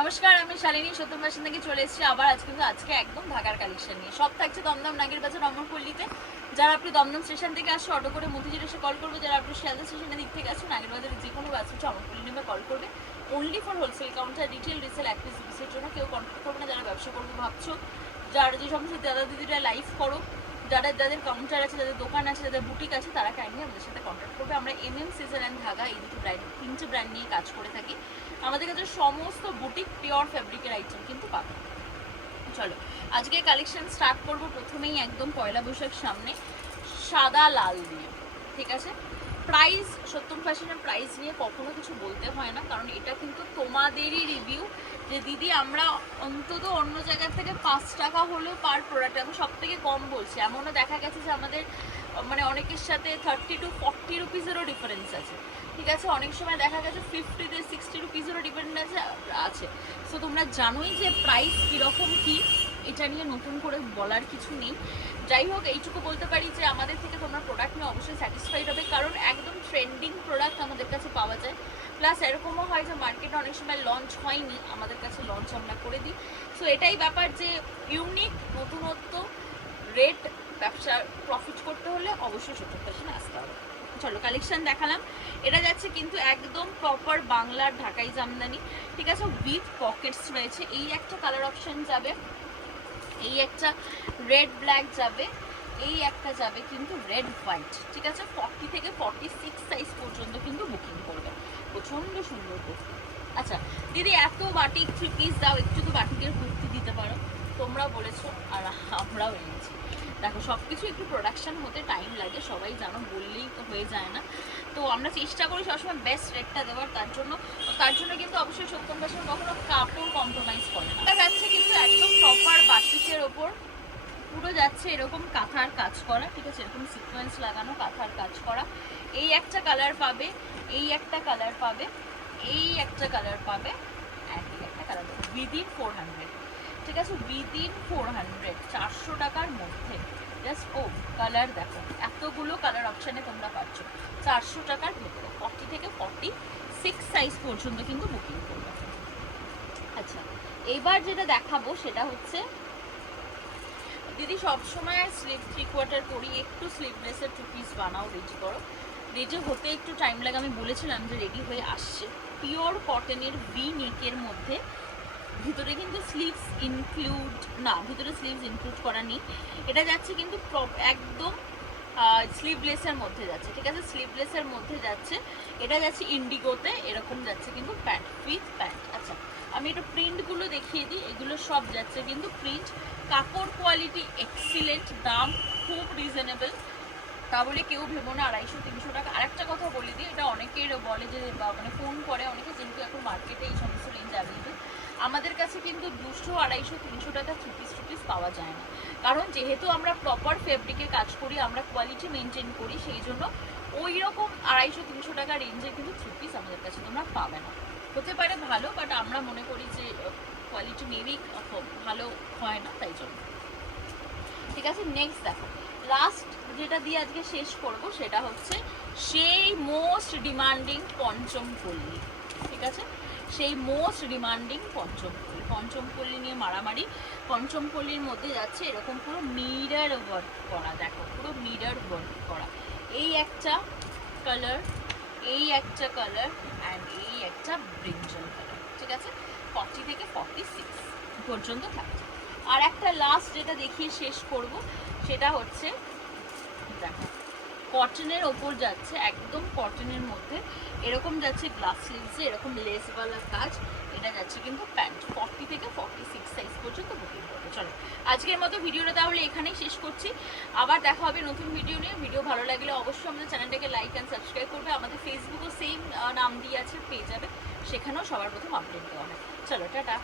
নমস্কার, আমি শালিনী সত্যম বাসন থেকে চলে এসেছি আবার আজকে একদম ঢাকার কালেকশন নিয়ে। সব থাকছে দমদম নাগের বাজার অমরপল্লীতে। যারা আপনি দমদম স্টেশন থেকে আসছে অটো করে মতিঝিল এসে কল করবে, যারা আপনি শিয়ালদা স্টেশনের দিক থেকে আসছেন নাগের বাজারের যে কোনো বাস হচ্ছে অমরপল্লী নেমে কল করবে। Only for wholesale counter, retail resale এক পিস পিসের জন্য কেউ কন্ট্যাক্ট করবে না। যারা ব্যবসা করবো ভাবছো, যারা যে সমস্ত দাদা দিদিরা লাইভ করো, যাদের কাউন্টার আছে, যাদের দোকান আছে, যাদের বুটিক আছে, তারা কাইন্ডলি আমাদের সাথে কন্ট্যাক্ট করবে। আমরা সিজন অ্যান্ড ধাগা এই দুটো ব্র্যান্ড, তিনটে ব্র্যান্ড নিয়ে কাজ করে থাকি। আমাদের কাছে সমস্ত বুটিক পিওর ফ্যাব্রিকের আইটেম কিন্তু পাবে। চলো আজকে কালেকশন স্টার্ট করব প্রথমেই একদম পয়লা বৈশাখ সামনে সাদা লাল দিয়ে। ঠিক আছে, প্রাইস সত্যম ফ্যাশনের প্রাইস নিয়ে কখনো কিছু বলতে হয় না, কারণ এটা কিন্তু তোমাদেরই রিভিউ যে দিদি আমরা অন্তত অন্য জায়গার থেকে 5 টাকা হলেও পার প্রোডাক্ট আমি সব থেকে কম বলছি। এমনও দেখা গেছে যে আমাদের মানে অনেকের সাথে 30 to 40 রুপিসেরও ডিফারেন্স আছে। ঠিক আছে, অনেক সময় দেখা গেছে 50 to 60 রুপিসেরও ডিফারেন্স আছে। সো তোমরা জানোই যে প্রাইস কীরকম কী, এটা নিয়ে নতুন করে বলার কিছু নেই। যাই হোক, এইটুকু বলতে পারি যে আমাদের থেকে তোমরা প্রোডাক্ট নিয়ে অবশ্যই স্যাটিসফাইড হবে, কারণ একদম ট্রেন্ডিং প্রোডাক্ট আমাদের কাছে পাওয়া যায়। প্লাস এরকমও হয় যে মার্কেটে অনেক সময় লঞ্চ হয়নি, আমাদের কাছে লঞ্চ আমরা করে দিই। সো এটাই ব্যাপার যে ইউনিক নতুনত্ব রেট, ব্যবসার প্রফিট করতে হলে অবশ্যই সত্যম ফ্যাশনে আসতে হবে। চলো কালেকশন দেখালাম। এটা যাচ্ছে কিন্তু একদম প্রপার বাংলার ঢাকাই জামদানি। ঠিক আছে, উইথ পকেটস রয়েছে। এই একটা কালার অপশন যাবে, এই একটা রেড ব্ল্যাক যাবে, এই একটা যাবে কিন্তু রেড হোয়াইট। ঠিক আছে, 40 থেকে 46 সাইজ পর্যন্ত কিন্তু বুকিং করবে। প্রচণ্ড সুন্দর কুর্তি। আচ্ছা দিদি এত বাটিক 3 পিস দাও, একটু তো বাটিকের কুর্তি দিতে পারো। তোমরা বলেছো আর আমরাও এনেছি। দেখো সব কিছু একটু প্রোডাকশন হতে টাইম লাগে, সবাই জানো, বললেই তো হয়ে যায় না। তো আমরা চেষ্টা করি সবসময় বেস্ট রেটটা দেওয়ার। তার জন্য কিন্তু অবশ্যই সত্যম ফ্যাশন কখনো কাপড় কম্প্রোমাইজ করে না। যাচ্ছে কিন্তু একদম প্রপার বাটিকের ওপর পুরো যাচ্ছে এরকম কাঁথার কাজ করা। ঠিক আছে, এরকম সিকোয়েন্স লাগানো কাঁথার কাজ করা। এই একটা কালার পাবে, এই একটা কালার পাবে, এই একটা কালার পাবে, এই একটা কালার পাবে উইদিন 400। ঠিক আছে, উইদিন 400, 400 টাকার মধ্যে। জাস্ট ও কালার দেখো, এতগুলো কালার অপশানে তোমরা পাচ্ছ 400 টাকার ভেতরে। 40 থেকে 46 সাইজ পর্যন্ত কিন্তু বুকিং করবে। আচ্ছা এবার যেটা দেখাবো সেটা হচ্ছে, দিদি সবসময় স্লিভ 3/4 করি, একটু স্লিভলেসের 2 পিস বানাও, রেডি করো। রেডি হতে একটু টাইম লাগে, আমি বলেছিলাম যে রেডি হয়ে আসছে। পিওর কটনের ভি নেকের মধ্যে, ভিতরে কিন্তু স্লিভস ইনক্লুড না, ভিতরে স্লিভস ইনক্লুড করা নেই। এটা যাচ্ছে কিন্তু একদম স্লিভলেসের মধ্যে যাচ্ছে। ঠিক আছে, স্লিভলেসের মধ্যে যাচ্ছে। এটা যাচ্ছে ইন্ডিগোতে, এরকম যাচ্ছে কিন্তু প্যান্ট উইথ প্যান্ট। আচ্ছা আমি একটু প্রিন্টগুলো দেখিয়ে দিই। এগুলো সব যাচ্ছে কিন্তু প্রিন্ট, কাপড় কোয়ালিটি এক্সিলেন্ট, দাম খুব রিজনেবল। তা বলে কেউ ভেবো না 250-300 টাকা। আরেকটা কথা বলে দিই, এটা অনেকের বলে যে মানে ফোন করে অনেকে, কিন্তু এখন মার্কেটে এই সমস্ত রেঞ্জ অ্যাভেলেবেল। আমাদের কাছে কিন্তু 200-250-300 টাকা 3 পিস পাওয়া যায় না, কারণ যেহেতু আমরা প্রপার ফেব্রিকে কাজ করি, আমরা কোয়ালিটি মেনটেন করি, সেই জন্য ওই রকম 250-300 টাকা রেঞ্জে কিন্তু 3 পিস আমাদের কাছে তোমরা পাবে না। হতে পারে ভালো, বাট আমরা মনে করি যে কোয়ালিটি মেবি ভালো হয় না, তাই জন্য। ঠিক আছে, নেক্সট দেখো, লাস্ট যেটা দিয়ে আজকে শেষ করব সেটা হচ্ছে সেই মোস্ট ডিমান্ডিং পঞ্চমপল্লী। ঠিক আছে, সেই মোস্ট ডিমান্ডিং পঞ্চমপল্লী নিয়ে মারামারি। পঞ্চমপল্লীর মধ্যে যাচ্ছে এরকম পুরো মিরর ওয়ার্ক করা, দেখো পুরো মিরর ওয়ার্ক করা। এই একটা কালার, এই একটা কালার অ্যান্ড এই একটা ব্রিঞ্জল কালার। ঠিক আছে, 40 থেকে 46 পর্যন্ত থাকছে। আর একটা লাস্ট যেটা দেখিয়ে শেষ করব সেটা হচ্ছে দেখো, কটনের ওপর যাচ্ছে, একদম কটনের মধ্যে এরকম যাচ্ছে গ্লাস স্লিভসে এরকম লেসওয়ালা কাজ। এটা যাচ্ছে কিন্তু প্যান্ট, 40 থেকে 46 সাইজ পর্যন্ত বুকিং করবে। চলো আজকের মতো ভিডিওটা তাহলে এখানেই শেষ করছি। আবার দেখা হবে নতুন ভিডিও নিয়ে। ভিডিও ভালো লাগলে অবশ্যই আমাদের চ্যানেলটাকে লাইক অ্যান্ড সাবস্ক্রাইব করবে। আমাদের ফেসবুকও সেম নাম দিয়ে আছে, পেয়ে যাবে, সেখানেও সবার প্রথম আপডেট দেওয়া হয়। চলো টাটা।